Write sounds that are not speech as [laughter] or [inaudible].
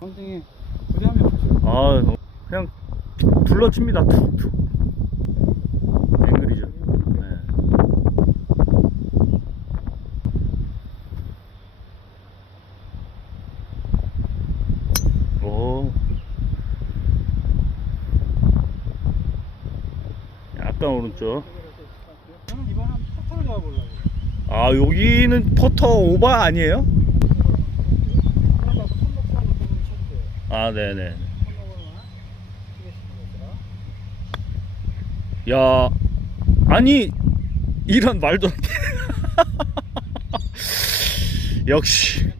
붙여. 아 그냥 둘러칩니다 툭툭 앵글이죠 네. 오 약간 오른쪽 저는 이번 한 퍼터를 잡아보려고. 아 여기는 퍼터 오버 아니에요? 그러다가 손목처럼 좀 쳐도 돼요. 아 네네. 야 아니 이런 말도. [laughs] 역시